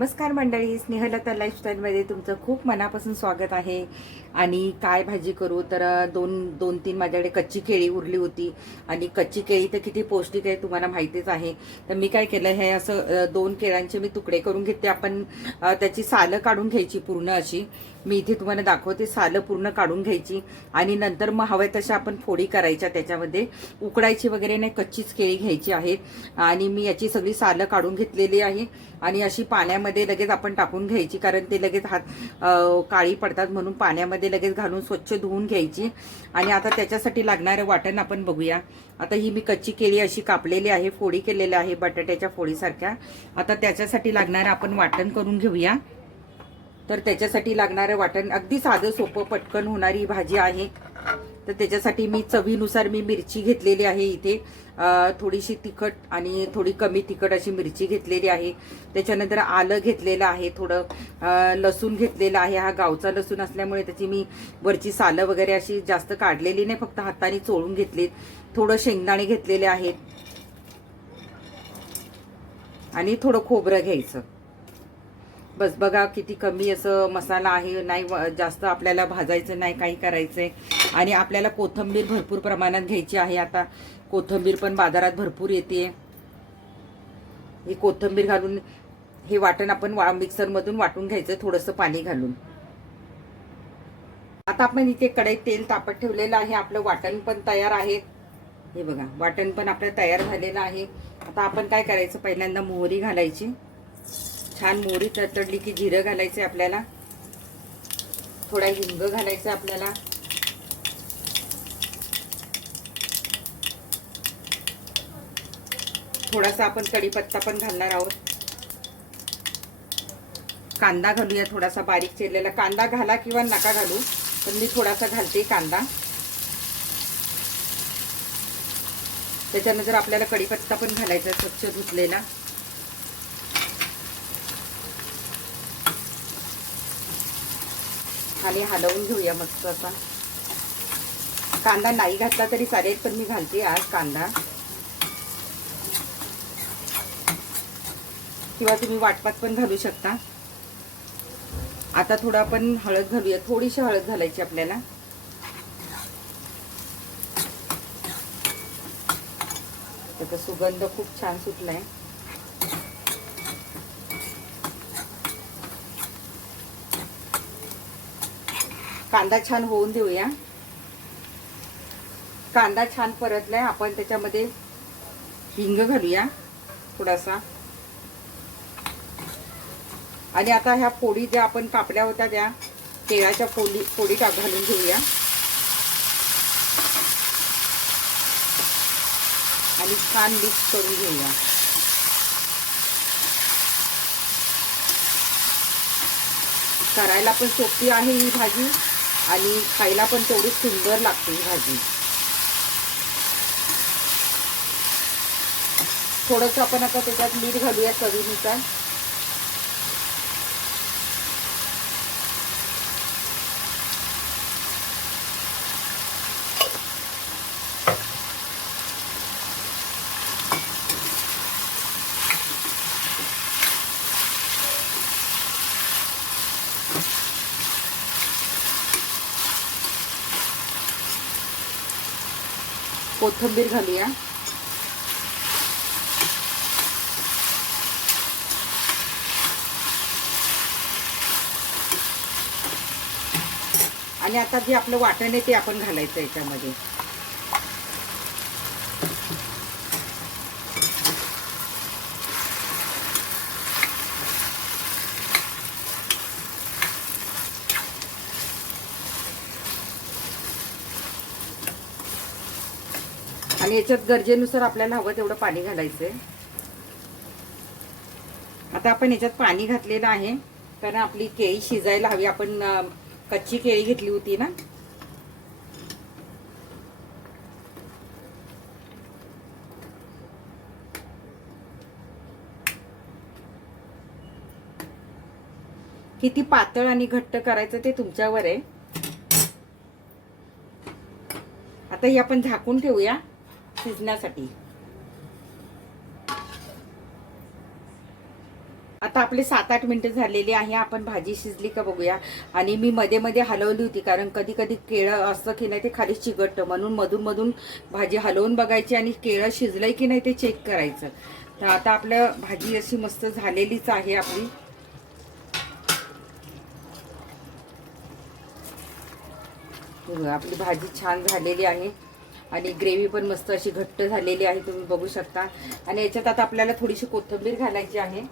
नमस्कार मंडळी स्नेहलता लाईफस्टाईलमध्ये तुमचं खूप मनापासून स्वागत आहे. आणि काय भाजी करू? तर दोन दोन तीन माझ्याकडे कच्ची केळी उरली होती. आणि कच्ची केळी तर किती पौष्टिक आहे तुम्हाला माहितीच आहे. तर मी काय केलं हे असं दोन केळ्यांचे मी तुकडे करून घेते. आपण त्याची सालं काढून घ्यायची पूर्ण अशी. मी इथे तुम्हाला दाखवते सालं पूर्ण काढून घ्यायची. आणि नंतर मग हव्या तशा आपण फोडी करायच्या त्याच्यामध्ये. उकडायची वगैरे नाही कच्चीच केळी घ्यायची आहेत. आणि मी याची सगळी सालं काढून घेतलेली आहे. आणि अशी पाण्यामध्ये लगेच आपण टाकून घ्यायची कारण ते लगेच हात काळी पडतात म्हणून पाण्यामध्ये लगेच घालून स्वच्छ धुवून घ्यायची. आणि आता त्याच्यासाठी लागणारं वाटण आपण बघूया. आता ही मी कच्ची केळी अशी कापलेली आहे फोडी केलेली आहे बटाट्याच्या फोडीसारख्या. आता त्याच्यासाठी लागणारं आपण वाटण करून घेऊया. तर त्याच्यासाठी लागणारं वाटण अगदी साधं सोपं पटकन होणारी भाजी आहे. तर त्याच्यासाठी मी चवीनुसार मी मिरची घेतलेली आहे इथे. थोडीशी तिखट आणि थोडी कमी तिखट अशी मिरची घेतलेली आहे. त्याच्यानंतर आलं घेतलेलं आहे थोडं. लसूण घेतलेलं आहे. हा गावचा लसूण असल्यामुळे त्याची मी वरची सालं वगैरे अशी जास्त काढलेली नाही. फक्त हाताने चोळून घेतलीत. थोडं शेंगदाणे घेतलेले आहेत. आणि थोडं खोबरं घ्यायचं. बस बघा किती कमी असं मसाला आहे नाही व- जास्त आपल्याला भाजायचं नाही काही करायचंय. आणि आपल्याला कोथंबीर भरपूर प्रमाणात घ्यायची आहे आता. कोथंबीर पण बाजारात भरपूर येते. ही कोथंबीर घालून हे वाटण आपण वा मिक्सरमधून वाटून घ्यायचं थोडंसं पाणी घालून. आता आपण इथे कढईत तेल तापत ठेवलेलं आहे. आपलं वाटण पण तयार आहे. हे बघा वाटण पण आपलं तयार झालेलं आहे. आता आपण काय करायचं? पहिल्यांदा मोहरी घालायची. छान मोहरी तडतडली की जिरं घालायचं आपल्याला. थोडा हिंग घालायचा आपल्याला. थोडासा आपण कढीपत्ता पण घालणार आहोत. कांदा घालूया थोडासा बारीक चिरलेला. कांदा घाला किंवा नका घालू पण मी थोडासा घालते कांदा. त्याच्यानंतर आपल्याला कढीपत्ता पण घालायचा स्वच्छ धुतलेला. खाली हलवून घेऊया मस्त असा कांदा नाही घातला तरी चालेल पण मी घालते आज कांदा. किंवा तुम्ही वाटपात पण घालू शकता. आता थोडं आपण हळद घालूया. थोडीशी हळद घालायची आपल्याला. त्याचा सुगंध खूप छान सुटलाय. कांदा छान होऊन देऊया. कांदा छान परतलाय आपण त्याच्यामध्ये हिंग घालूया थोडासा. आणि आता ह्या पोळी ज्या आपण कापल्या होत्या त्या केळाच्या पोळी पोळी टाक घालून घेऊया. आणि छान मिक्स करून घेऊया. करायला पण सोपी आहे ही भाजी. आणि खायला पण तेवढी सुंदर लागते ही भाजी. थोडंसं आपण आता त्याच्यात मीठ घालूया चवीनुसार. कोथिंबीर घालूया. आणि आता जे आपलं वाटण आहे ते आपण घालायचं याच्यामध्ये. आणि याच्यात गरजेनुसार आपल्याला हवं तेवढं पाणी घालायचंय. आता आपण याच्यात पाणी घातलेलं आहे कारण आपली केळी शिजायला हवी. आपण कच्ची केळी घेतली होती ना? किती पातळ आणि घट्ट करायचं ते तुमच्यावर आहे. आता ही आपण झाकून ठेवूया. शिजण्यासाठी. आता आपले सात आठ मिनिटं झालेली आहे आपण भाजी शिजली का बघूया. आणि मी मध्ये मध्ये हलवली होती कारण कधी कधी केळं असतं की नाही ते खाली चिकटतं म्हणून मधून मधून भाजी हलवून बघायची आणि केळं शिजलंय की नाही ते चेक करायचं. तर आता आपलं भाजी अशी मस्त झालेलीच आहे आपली. आपली भाजी छान झालेली आहे. आणि ग्रेव्ही पण मस्त अशी घट्ट झालेली आहे तुम्ही बघू शकता. आणि याच्यात आता आपल्याला थोडीशी कोथिंबीर घालायची आहे.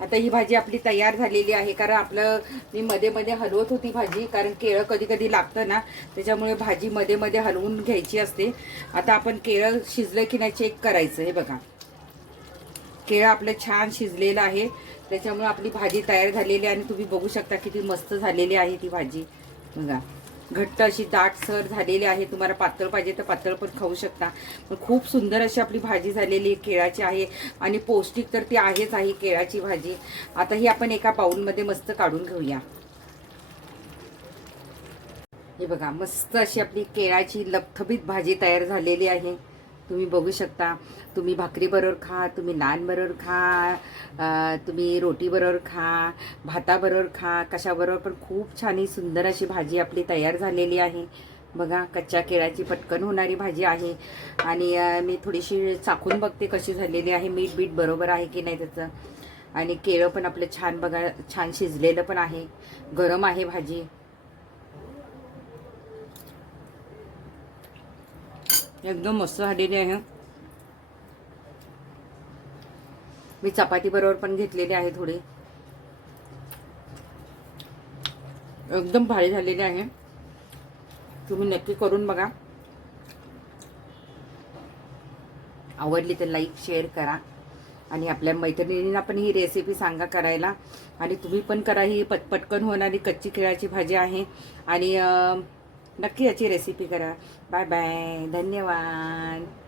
आता ही भाजी आपली तयार झालेली आहे कारण आपलं मी मध्ये मध्ये हलवत होती भाजी कारण केळं कधी कधी लागतं ना त्याच्यामुळे भाजी मध्ये मध्ये हलवून घ्यायची असते. आता आपण केळं शिजलं की नाही चेक करायचं हे बघा. केळं आपलं छान शिजलेलं आहे. त्याच्यामुळे आपली भाजी तयार झालेली आहे आणि तुम्ही बघू शकता किती मस्त झालेली आहे ती भाजी. बघा घट्ट अशी दाटसर झालेली आहे. तुम्हाला पातळ पाहिजे तर पातळ पण खाऊ शकता. पण खूप सुंदर अशी आपली भाजी झालेली केळाची आहे. आणि पौष्टिक तर ती आहेच आहे केळाची भाजी. आता ही आपण एका बाऊलमध्ये मस्त काढून घेऊया. हे बघा मस्त अशी आपली केळाची लपथबीत भाजी तयार झालेली आहे. तुम्ही बघू शकता. तुम्ही भाकरीबरोबर खा तुम्ही नानबरोबर खा तुम्ही रोटीबरोबर खा भाताबरोबर खा कशाबरोबर पण खूप छान ही सुंदर अशी भाजी आपली तयार झालेली आहे. बघा कच्च्या केळ्याची पटकन होणारी भाजी आहे. आणि मी थोडीशी चाकून बघते कशी झालेली आहे. मीठ बीठ बरोबर आहे की नाही त्याचं. आणि केळं पण आपलं छान बघा छान शिजलेलं पण आहे. गरम आहे भाजी. एकदम मस्त झालेली आहे मी चपाती बरोबर पण घेतलेली आहे थोडी. एकदम भारी झालेली आहे. तुम्ही नक्की करून बघा. आवडली तर लाईक शेअर करा. आणि आपल्या मैत्रिणींना पण ही रेसिपी सांगा करायला. आणि तुम्ही पण करा ही पटपटकन होणारी कच्ची केळाची भाजी आहे. आणि नक्की याची रेसिपी करा. बाय बाय धन्यवाद.